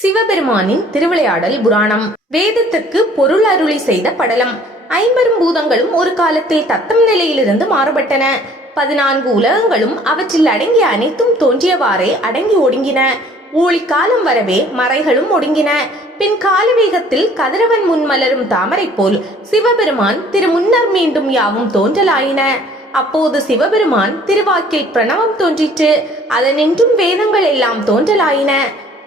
சிவபெருமானின் திருவிளையாடல் புராணம். வேதத்திற்கு பொருள் அருளி செய்த படலம். ஐம்பெரும் பூதங்களும் ஒரு காலத்தில் தத்தம் நிலையிலிருந்து மாறுபட்டன. பதினான்கு உலகங்களும் அவற்றில் அடங்கிய அனைத்தும் தோன்றியவாறே அடங்கி ஒடுங்கின. ஊழி காலம் வரவே மறைகளும் ஒடுங்கின. பின் காலவேகத்தில் கதிரவன் முன் மலரும் தாமரை போல் சிவபெருமான் திரு முன்னர் மீண்டும் யாவும் தோன்றலாயின. அப்போது சிவபெருமான் திருவாக்கில் பிரணவம் தோன்றிற்று. அதனின்றும் வேதங்கள் எல்லாம் தோன்றலாயின.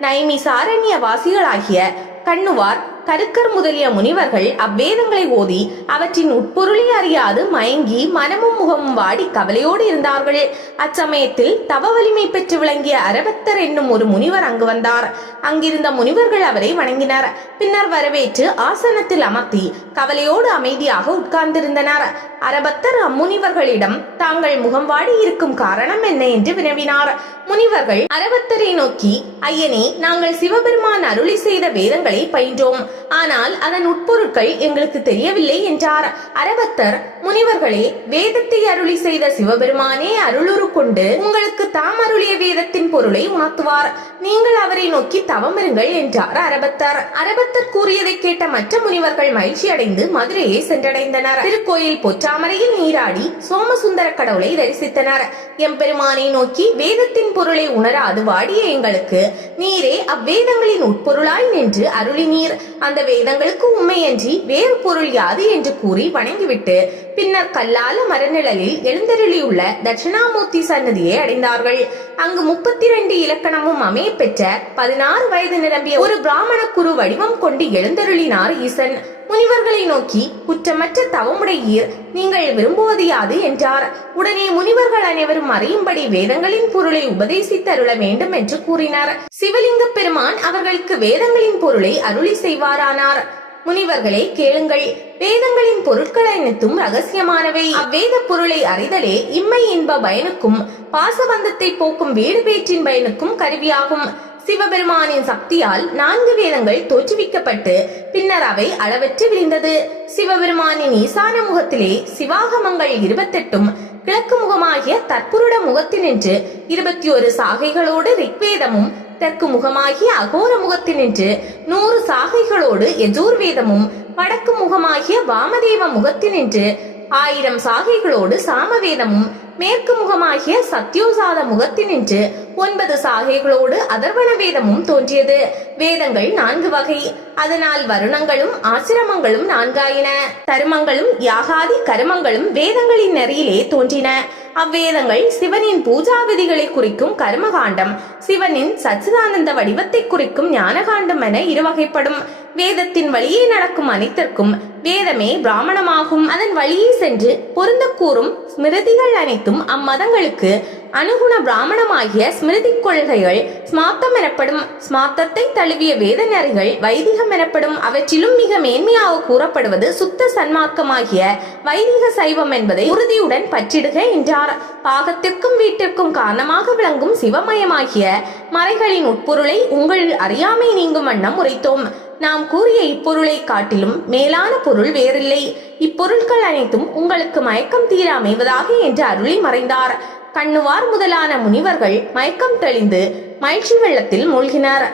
நைமி சாரண்ய வாசிகளாகிய கண்ணுவார் கருக்கர் முதலிய முனிவர்கள் அவ்வேதங்களை ஓதி அவற்றின் உட்பொருளை அறியாது மயங்கி மனமும் முகமும் வாடி கவலையோடு இருந்தார்கள். அச்சமயத்தில் தவ வலிமை பெற்று விளங்கிய அரபத்தர் என்னும் ஒரு முனிவர் அங்கு வந்தார். அங்கிருந்த முனிவர்கள் அவரை வணங்கினர். பின்னர் வரவேற்று ஆசனத்தில் அமர்த்தி கவலையோடு அமைதியாக உட்கார்ந்திருந்தனர். அரபத்தர் அம்முனிவர்களிடம் தாங்கள் முகம் வாடி இருக்கும் காரணம் என்ன? என்று வினவினார். முனிவர்கள் அறவத்தரை நோக்கி ஐயனே நாங்கள் சிவபெருமான் அருளி செய்த வேதங்களை பயின்றோம். ஆனால் அதன் உட்பொருட்கள் எங்களுக்கு தெரியவில்லை என்றார். அறவத்தர் முனிவர்களே வேதத்தை அருளி செய்த சிவபெருமானே அருளுரு கொண்டு உங்களுக்கு தாம் அருளிய வேதத்தின் பொருளை உணர்த்துவார். நீங்கள் அவரை நோக்கி தவமிருங்கள் என்றார் அரபத்தர் அரபத்தர் கூறியதை கேட்ட மற்ற முனிவர்கள் மகிழ்ச்சி அடைந்து மதுரையை சென்றடைந்தனர். திருக்கோயில் பொற்றாமரையில் நீராடி சோமசுந்தர கடவுளை தரிசித்தனர். எம்பெருமானை நோக்கி வேதத்தின் பொருளை உணராது வாடிய எங்களுக்கு. நீரே அவ்வேதங்களின் உட்பொருளாய் நின்று அருளினீர். அந்த வேதங்களுக்கு உண்மையன்றி வேறு பொருள் யாது என்று கூறி வணங்கிவிட்டு பின்னர் கல்லால மரநிழலில் எழுந்தருளியுள்ள தட்சிணாமூர்த்தி சன்னதியை அடைந்தார்கள். அங்கு முப்பத்தி ரெண்டு இலக்கணமும் அமைய பெற்ற பதினாறு வயது நிரம்பிய ஒரு பிராமண குரு வடிவம் கொண்டு எழுந்தருளினார் ஈசன். முனிவர்களை நோக்கி குற்றமற்ற தவமுடையீர் நீங்கள் விரும்புவது யாது என்றார். உடனே முனிவர்கள் அனைவரும் அறியும்படி வேதங்களின் பொருளை உபதேசித்தருள வேண்டும் என்று கூறினார். சிவலிங்க பெருமான் அவர்களுக்கு வேதங்களின் பொருளை அருளி செய்வாரானார். முனிவர்களே கேளுங்கள். வேதங்களின் பொருட்கள் அனைத்தும் ரகசியமானவை. அவ்வேத பொருளை அறிதலே இம்மை இன்ப பயனுக்கும் பாசபந்தத்தை போக்கும் வீடு பேற்றின் பயனுக்கும் கருவியாகும். சிவபெருமானின் சக்தியால் நான்கு வேதங்கள் தோற்றுவிக்கப்பட்டு பின்னர் அவை அளவற்று விரிந்தது. சிவபெருமானின் ஈசான முகத்திலே சிவாகமங்கள் இருபத்தெட்டும் கிழக்கு முகமாகிய தற்புருட முகத்தினின்று இருபத்தி ஒரு சாகைகளோடு ரிக்வேதமும் தெற்கு முகமாகிய அகோர முகத்தினின்று நூறு சாகைகளோடு யஜூர்வேதமும் வடக்கு முகமாகிய வாமதேவ முகத்தினின்று ஆயிரம் சாகைகளோடு சாமவேதமும் மேற்கு முகமாகிய சத்யோசாத முகத்தினின்று ஒன்பது சாகைகளோடு அதர்வன வேதமும் தோன்றியது. வேதங்கள் நான்கு வகை. அதனால் வருணங்களும் ஆசிரமங்களும் நான்காயின. தருமங்களும் யாகாதி கருமங்களும் வேதங்களின் நெறியிலே தோன்றின. அவ்வேதங்கள் சிவனின் பூஜா விதிகளை குறிக்கும் கர்மகாண்டம் சிவனின் சச்சிதானந்த வடிவத்தை குறிக்கும் ஞானகாண்டம் என இருவகைப்படும். வேதத்தின் வழியே நடக்கும் அனைத்திற்கும் வேதமே பிராமணமாகும். அதன் வழியே சென்று பொருந்தக்கூறும் ஸ்மிருதிகள் அனைத்தும் அம்மதங்களுக்கு அனுகுண பிராமணமாகிய ஸ்மிருதி கொள்கைகள் ஸ்மார்த்தம் எனப்படும் ஸ்மார்த்தத்தை தழுவிய வேத நெறிகள் வைதிகம் எனப்படும் அவற்றிலும் மிக மேன்மையாக கூறப்படுவது சுத்த சன்மார்க்கமாகிய வைதிக சைவம் என்பதை உறுதியுடன் பற்றிடுக என்றார். பாகத்திற்கும் வீட்டிற்கும் காரணமாக விளங்கும் சிவமயமாகிய மறைகளின் உட்பொருளை உங்கள் அறியாமை நீங்கும் வண்ணம் உரைத்தோம். நாம் கூறிய இப்பொருளை காட்டிலும் மேலான பொருள் வேறில்லை. இப்பொருட்கள் அனைத்தும் உங்களுக்கு மயக்கம் தீர அமைவதாக என்று அருளி மறைந்தார். கண்ணுவார் முதலான முனிவர்கள் மயக்கம் தெளிந்து மகிழ்ச்சி வெள்ளத்தில் மூழ்கினர்.